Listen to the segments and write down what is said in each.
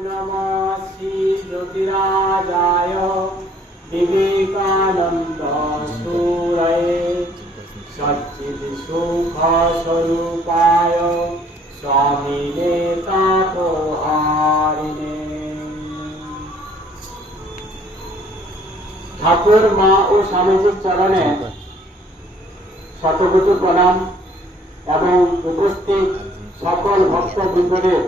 नमः श्री ज्योतिराजाय विवेकानंद सूरये सच्चिद सुख स्वरूपाय स्वामिने तापोहारिणे। ঠাকুর মা ও স্বামীজির চরণে শতকোটি প্রণাম এবং উপস্থিত সকল ভক্তবৃন্দদের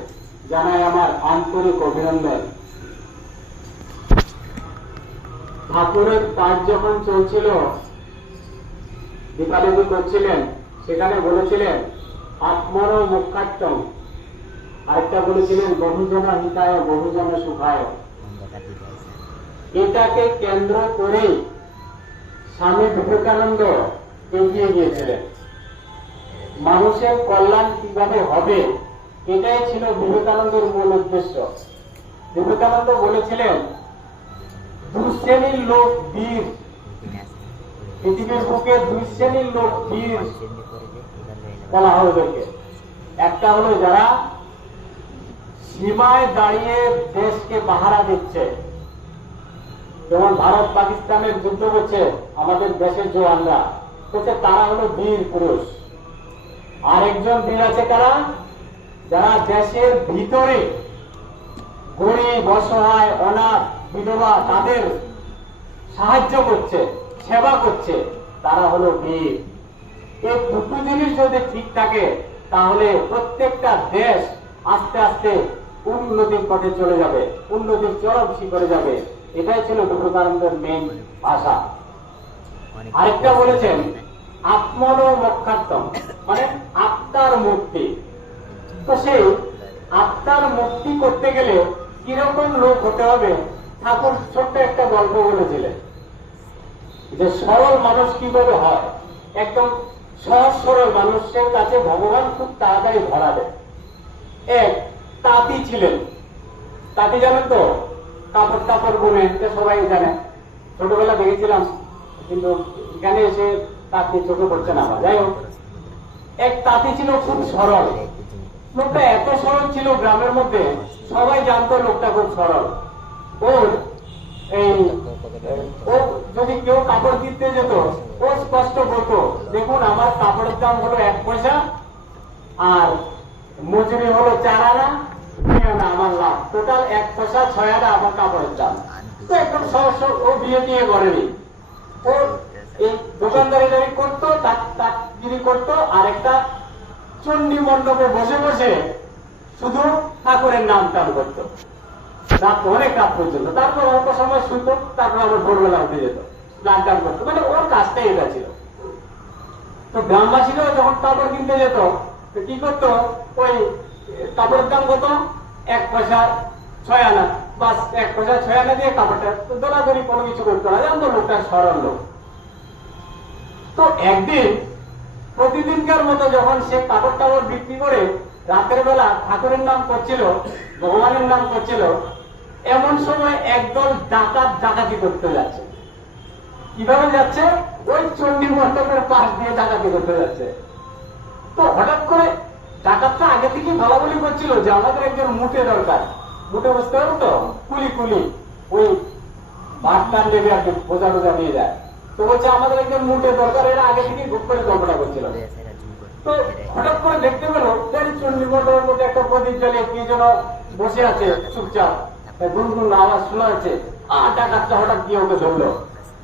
জানাই আমার আন্তরিক অভিনন্দন। ঠাকুরের কাজ যখন চলছিল, দীপাবলি করছিলেন, সেখানে বলেছিলেন আত্মর মুখ্যাত্তম, আরেকটা বলেছিলেন বহুজন হিতায় বহুজন সুখায়। এটাকে কেন্দ্র করে স্বামী বিবেকানন্দ এগিয়ে গিয়েছিলেন। মানুষের কল্যাণ কিভাবে হবে, এটাই ছিল বিবেকানন্দের মূল উদ্দেশ্য। বিবেকানন্দ বলেছিলেন দুই শ্রেণীর লোক বীর, পৃথিবীর বুকে দুই শ্রেণীর লোক বীর বলা হয় ওদেরকে। একটা হলো যারা সীমায় দাঁড়িয়ে দেশকে পাহারা দিচ্ছে, যেমন ভারত পাকিস্তানের যুদ্ধ করছে আমাদের দেশের জওয়ানরা, বলছে তারা হলো বীর পুরুষ। আরেকজন বীর আছে কারা, যারা দেশের ভিতরে গরিব অসহায় অনাথ বিধবা তাদের সাহায্য করছে, সেবা করছে, তারা হলো বীর। এই দুটো জিনিস যদি ঠিক থাকে তাহলে প্রত্যেকটা দেশ আস্তে আস্তে উন্নতির পথে চলে যাবে, উন্নতির চরম শিখরে যাবে। এটাই ছিল বিবেকানন্দের মেইন ভাষা। আরেকটা বলেছেন আত্মন মোক্ষাত্তম, মানে আত্মার মুক্তি। তো সেই আত্মার মুক্তি করতে গেলে কিরকম লোক হতে হবে, ঠাকুর ছোট্ট একটা গল্প বলেছিলেন যে সরল মানুষ কিভাবে হয়। একদম সহজ সরল মানুষের কাছে ভগবান খুব তাড়াতাড়ি ধরা দেয়। এক তাঁতি ছিলেন, তাঁতি জানেন তো, কাপড় কাপড় বুনে, সবাই জানে, ছোটবেলা দেখেছিলাম, কিন্তু এখানে এসে তাঁতি চোখে পড়ছে না। যাই হোক, এক তাঁতি ছিল খুব সরল। লোকটা এত সরল ছিল, গ্রামের মধ্যে সবাই জানতো লোকটা খুব সরল। ওর এই ও যদি কেউ কাপড় কিনতে যেত, ও স্পষ্ট বলতো দেখুন আমার কাপড়ের দাম হলো 1 পয়সা আর মজুরি হলো 4 আনা, 2 আনা আমার লাভ, টোটাল 1 পয়সা 6 আনা আমার কাপড়ের দাম। তো একদম সহজ, ও বিয়ে দিয়ে করেনি। ও এই দোকানদারি করতো, তাঁতগিরি করতো, আর একটা চণ্ডী মণ্ডপে বসে বসে শুধু ঠাকুরের নাম টান করতো রাত অনেক রাত পর্যন্ত। তারপর অল্প সময় শুনতো, তারপর আবার ভোরবেলা উঠে যেত, নাম টান করতো। মানে ওর কাজটাই এটা ছিল। তো গ্রামবাসীরাও যখন কাপড় কিনতে যেত, কি করতো, ওই কাপড়ের দাম কত, 1 পয়সা 6 আনা, বাস 1 পয়সা 6 আনা দিয়ে কাপড়টা দৌড়াদৌড়ি কোনো কিছু করতো না, জানতো লোকটা সরল লোক। তো একদিন প্রতিদিনকার মতো যখন সে কাপড় টাপড় বিক্রি করে রাতের বেলা ঠাকুরের নাম করছিল, ভগবানের নাম করছিল, এমন সময় একদল ডাকাত ডাকাতি করতে যাচ্ছে। কিভাবে যাচ্ছে, ওই চণ্ডী মণ্ডপের পাশ দিয়ে ডাকাতি করতে যাচ্ছে। তো হঠাৎ করে ডাকাতটা আগে থেকে বলাবলি করছিল যে আমাদের একজন মুটে দরকার। মুটে বুঝতে পারো তো, কুলি কুলি, ওই বাস টান দেবে আর কি, বোঝা টোজা নিয়ে যায়। তো বলছে আমাদের একজন মুটে দরকার, এরা আগে থেকে বুক করে গল্পটা করছিল। তো হঠাৎ করে দেখতে পেল চণ্ডী মণ্ডপের মধ্যে একটা প্রদীপ জ্বালিয়ে কি যেন বসে আছে চুপচাপ, গুনগুন আওয়াজ শোনা যাচ্ছে। আর ডাকাতটা হঠাৎ গিয়ে ওকে ধরলো,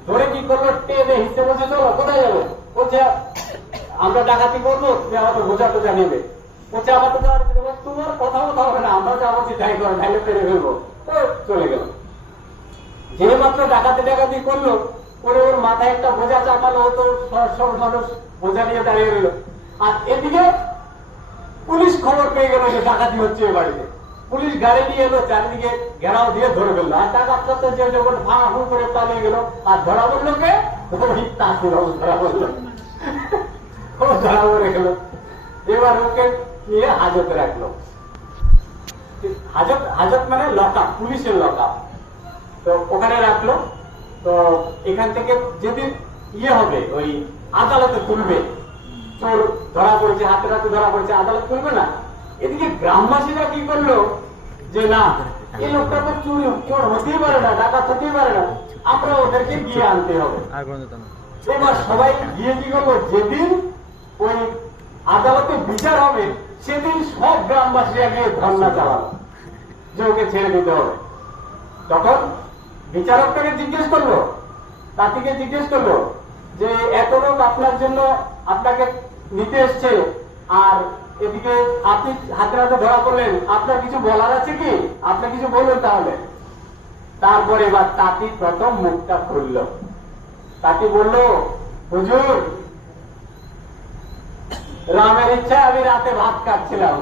ধরে কি করলো, টেনে হিসেবে বলছে চলো কোথায় যাবে, বলছে আমরা ডাকাতি করবো, তুমি আমাকে বোঝা টোজা নেবে। বলছে আমার তো তোমার কথা কথা হবে না, আমরা যা বলছি তাই করো, ঢাইলে পেরে ফেলবো। চলে গেল। যে মাত্র ডাকাতি ডাকাতি করলো, করে ওর মাথায় একটা বোঝা চাপালো, ও তো সব মানুষ বোঝা নিয়ে দাঁড়িয়ে রইল। আর এদিকে পুলিশ খবর পেয়ে গেল যে ডাকাতি হচ্ছে এই বাড়িতে। পুলিশ গাড়ি নিয়ে এলো, চারিদিকে ঘেরাও দিয়ে ধরে ফেললো। আর ডাকাতটা তো যে যখন ফাঁ করে পালিয়ে গেল, আর ধরা বললো কে, ধরা বললো, ধরা পড়ে গেল। এবার ওকে নিয়ে হাজতে রাখলো। হাজত মানে লকআপ, পুলিশের লকআপ। তো ওখানে রাখলো। তো এখান থেকে যেদিন হবে, ওই আদালতে তুলবে, চোর ধরা পড়েছে, হাতে হাতে ধরা পড়েছে, আদালত তুলবে না। এদিকে গ্রামবাসীরা কি করলো, যে না এই লোকটা তো চোর হতেই পারে না, ডাকাত হতেই পারে না, আমরা ওদেরকে গিয়ে আনতে হবে। এবার সবাই গিয়ে কি করবো, যেদিন ওই আদালতে বিচার হবে সেদিন সব গ্রামবাসীরা গিয়ে ধর্ণা চালালো যে ওকে ছেড়ে দিতে হবে। তখন বিচারকটাকে জিজ্ঞেস করলো, তাঁতিকে জিজ্ঞেস করলো যে এত লোক আপনার জন্য আপনাকে নিতে এসছে, আর এদিকে আপনি হাতে হাতে ধরা পড়লেন, আপনার কিছু বলার আছে কি, আপনি কিছু বলুন তাহলে। তারপরে এবার তাঁতি প্রথম মুখটা খুলল। তাঁতি বলল, হুজুর, রামের ইচ্ছা আমি রাতে ভাত খাচ্ছিলাম,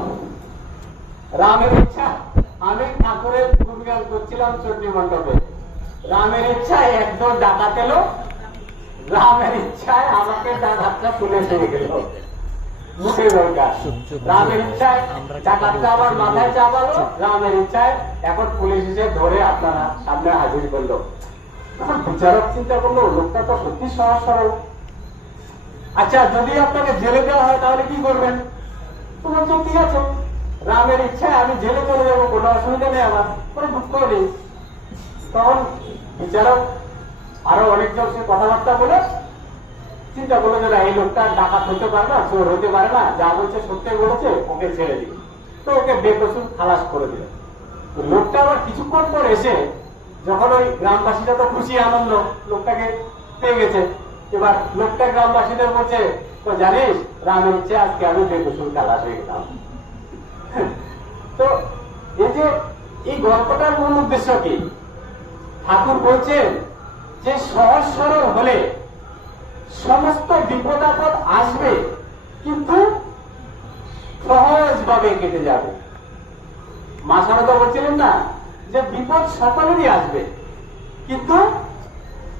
রামের ইচ্ছা আমি ঠাকুরের গুণগান করছিলাম চণ্ডী মণ্ডপে, রামের ইচ্ছায় একদল ডাকাত এলো, রামের ইচ্ছায় আমাকে ডাকাতটা তুলে নিয়ে গেল মুখে দরকার, রামের ইচ্ছায় ডাকাতটা আমার মাথায় চাপালো, রামের ইচ্ছায় এখন পুলিশ এসে ধরে আপনারা সামনে হাজির করলো। তখন বিচারক চিন্তা করলো, লোকটা তো সত্যি সহজ সরল, আচ্ছা যদি আপনাকে জেলে দেওয়া হয় তাহলে কি করবেন? তোমার তো ঠিক আছে, রামের ইচ্ছায় আমি জেলে চলে যাবো, কোনো অসুবিধা নেই, আমার কোনো দুঃখ নেই। তখন বিচারক আরো অনেকজন সে কথাবার্তা বলে চিন্তা করলো যে না, এই লোকটা ডাকাত হতে পারে না, চোর হতে পারে না, যা বলছে সত্যি বলেছে, ওকে ছেড়ে দিল। তো ওকে বেকসুর খালাস করে দিল। লোকটা আবার কিছুক্ষণ পর এসে যখন ওই গ্রামবাসীরা তো খুশি আনন্দ লোকটাকে পেয়ে গেছে, এবার লোকটা গ্রামবাসীদের বলছে, তো জানিস রামের ইচ্ছে আজকে আমি বেকসুর খালাস হয়ে গেলাম। তো এই যে এই গল্পটার মূল উদ্দেশ্য কি? ঠাকুর বলছেন যে সহজ সরল হলে সমস্ত বিপদ আপদ আসবে কিন্তু সহজভাবে কেটে যাবে। মা সারদা বলছিলেন না যে বিপদ সকলেরই আসবে, কিন্তু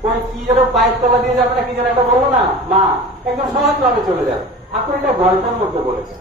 ওই কি যেন পায়ের তলা দিয়ে যাবে না, কি যেন একটা বললো না মা, একদম সহজভাবে চলে যাবে। ঠাকুর এটা গল্পের মধ্যে বলেছেন।